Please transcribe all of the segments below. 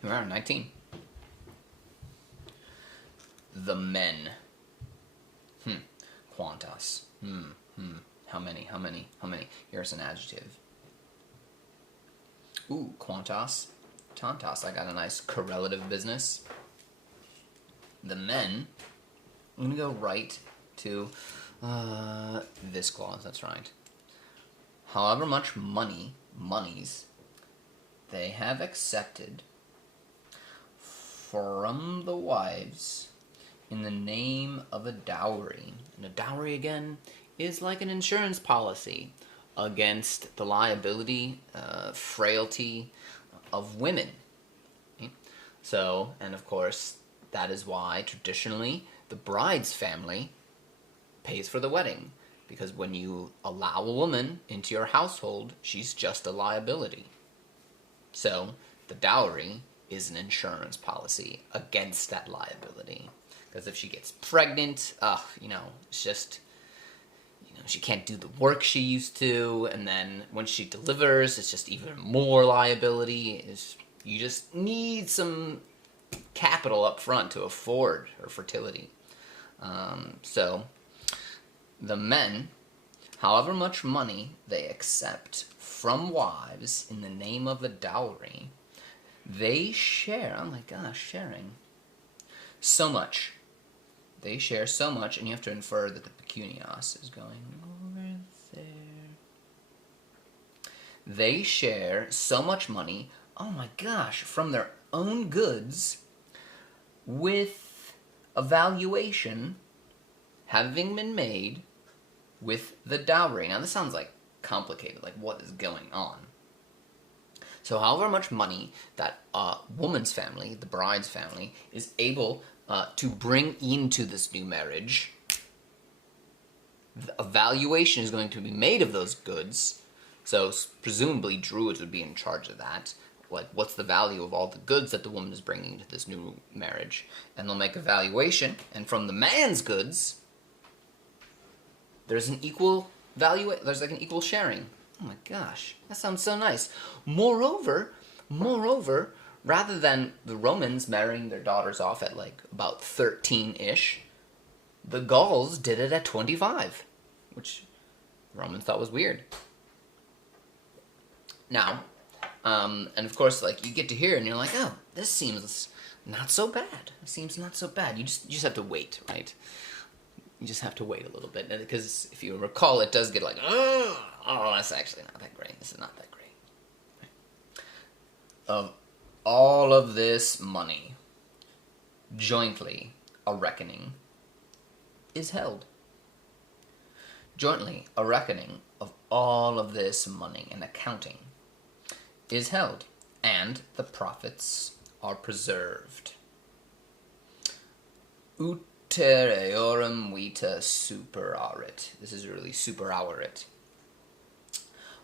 Here we are, 19. The men. Quantas. How many? Here's an adjective. Ooh, quantas. Tantas. I got a nice correlative business. The men. I'm going to go right to this clause. That's right. However much monies, they have accepted from the wives in the name of a dowry. And a dowry, again, is like an insurance policy against the liability, frailty of women. Okay? So, and of course, that is why traditionally the bride's family pays for the wedding. Because when you allow a woman into your household, she's just a liability. So, the dowry is an insurance policy against that liability. Because if she gets pregnant, it's just, she can't do the work she used to, and then when she delivers, it's just even more liability. You just need some capital up front to afford her fertility. So, the men, however much money they accept from wives in the name of a dowry, they share, oh my gosh, sharing, so much. They share so much, and you have to infer that the pecunias is going over there. They share so much money, oh my gosh, from their own goods with a valuation having been made with the dowry. Now this sounds like complicated, like what is going on? So however much money that woman's family, the bride's family, is able to bring into this new marriage, a valuation is going to be made of those goods. So presumably Druids would be in charge of that. Like, what's the value of all the goods that the woman is bringing to this new marriage? And they'll make a valuation, and from the man's goods, there's an equal value. There's like an equal sharing. Oh my gosh, that sounds so nice. Moreover, rather than the Romans marrying their daughters off at like about 13-ish, the Gauls did it at 25, which the Romans thought was weird. Now, and of course, like, you get to hear it and you're like, oh, this seems not so bad. It seems not so bad. You just have to wait, right? You just have to wait a little bit, because if you recall, it does get like, oh, that's actually not that great. This is not that great. Of all of this money, jointly a reckoning is held. Jointly a reckoning of all of this money and accounting is held, and the profits are preserved. Ut eorum vita superarit. This is really superarit.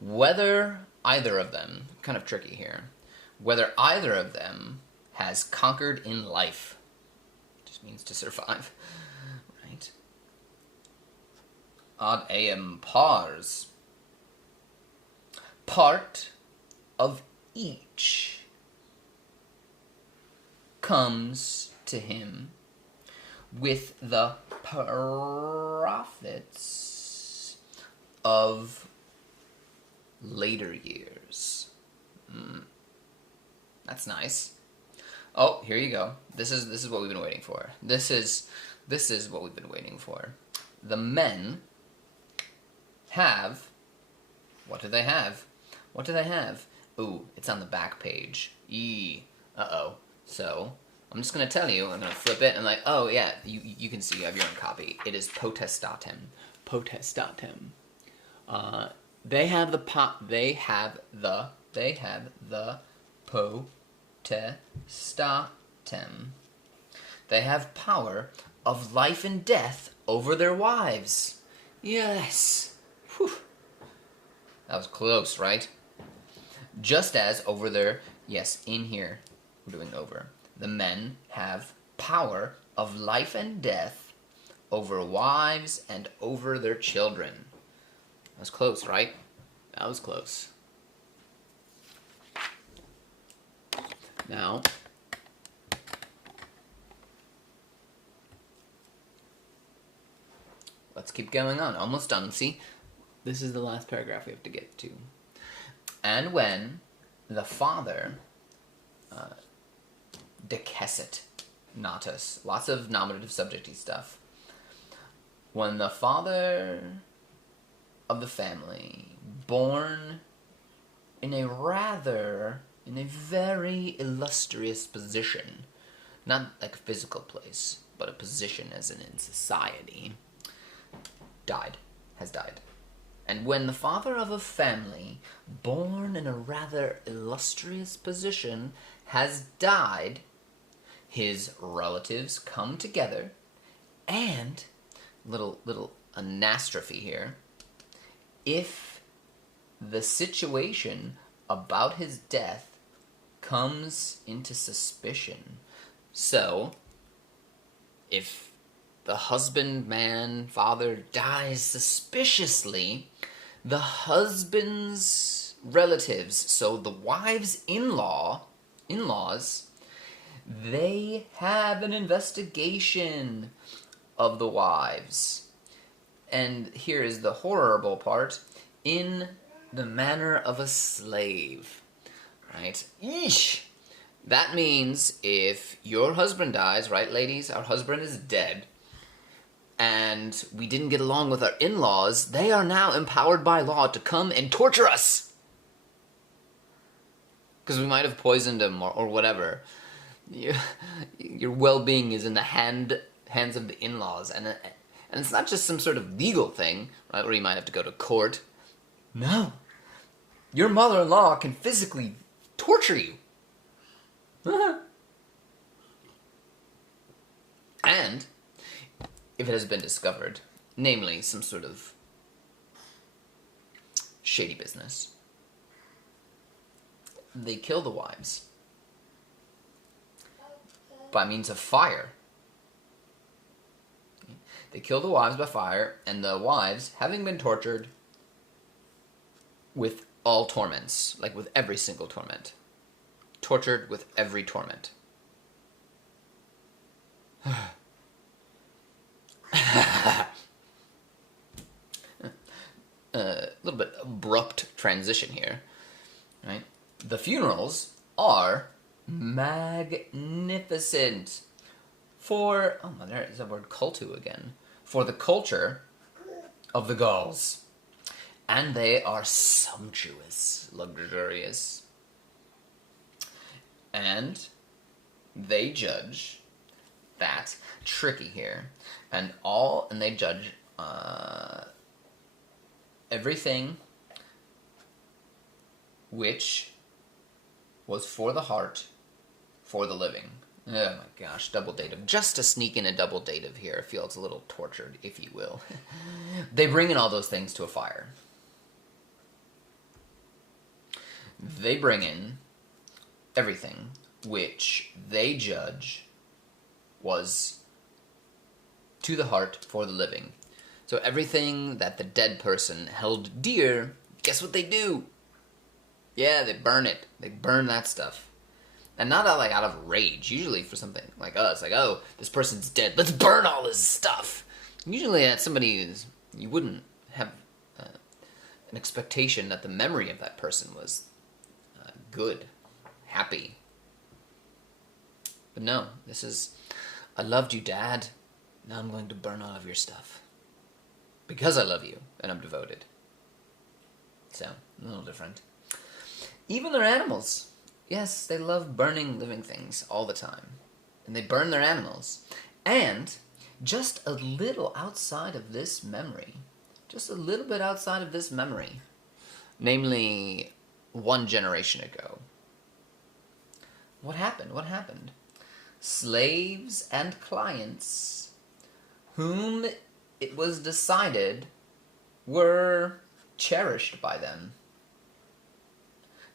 Whether either of them, kind of tricky here, whether either of them has conquered in life, just means to survive, right? Ad eam pars. Part of each comes to him with the profits of later years. That's nice. Oh, here you go. This is what we've been waiting for. This is what we've been waiting for. The men have. What do they have? What do they have? Ooh, it's on the back page. Uh-oh. So, I'm just going to tell you, I'm going to flip it, and like, oh yeah, you can see you have your own copy. It is potestatem. Potestatem. They have the potestatem. They have power of life and death over their wives. Yes. Whew. That was close, right? Just as over their, yes, in here, we're doing over. The men have power of life and death over wives and over their children. That was close, right? That was close. Now, let's keep going on. Almost done. See, this is the last paragraph we have to get to. And when the father, decessit natus, lots of nominative subjecty stuff. When the father of the family, born in a very illustrious position, not like a physical place, but a position as in society, has died. And when the father of a family, born in a rather illustrious position, has died, his relatives come together, and, little anastrophe here, if the situation about his death comes into suspicion. So, if the father dies suspiciously, the husband's relatives, so the wife's in-laws, they have an investigation of the wives. And here is the horrible part, in the manner of a slave. Right? Eesh! That means if your husband dies, right, ladies? Our husband is dead, and we didn't get along with our in-laws, they are now empowered by law to come and torture us. Because we might have poisoned him or whatever. Your well-being is in the hands of the in-laws. And it's not just some sort of legal thing, right, where you might have to go to court. No. Your mother-in-law can physically torture you. And if it has been discovered, namely some sort of shady business, they kill the wives by means of fire. They kill the wives by fire, and the wives, having been tortured with all torments, like with every single torment, tortured with every torment. A little bit abrupt transition here, right? The funerals are magnificent for, there is the word cultu again, for the culture of the Gauls. And they are sumptuous, luxurious. And they judge that, tricky here, and they judge everything which was for the heart, for the living. Oh my gosh, double dative. Just to sneak in a double dative here feels a little tortured, if you will. They bring in all those things to a fire. They bring in everything which they judge was to the heart for the living. So everything that the dead person held dear, guess what they do? Yeah, they burn it. They burn that stuff. And not out of rage. Usually for something like us, like, oh, this person's dead, let's burn all this stuff. Usually that's somebody you wouldn't have an expectation that the memory of that person was good, happy. But no, this is, I loved you, Dad. Now I'm going to burn all of your stuff. Because I love you, and I'm devoted. So, a little different. Even their animals. Yes, they love burning living things all the time. And they burn their animals. And just a little outside of this memory, just a little bit outside of this memory, namely 1 generation ago, what happened? What happened? Slaves and clients whom it was decided were cherished by them,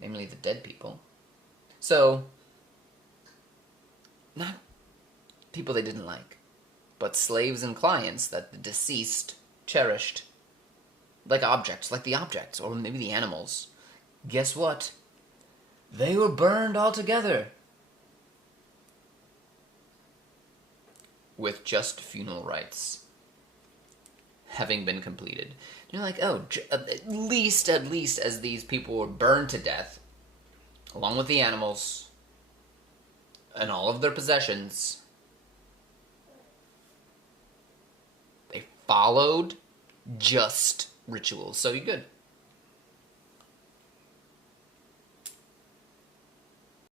namely the dead people. So, not people they didn't like, but slaves and clients that the deceased cherished, like objects, like the objects, or maybe the animals. Guess what? They were burned altogether. with just funeral rites having been completed. You're like, oh, at least as these people were burned to death, along with the animals and all of their possessions, they followed just rituals. So you're good.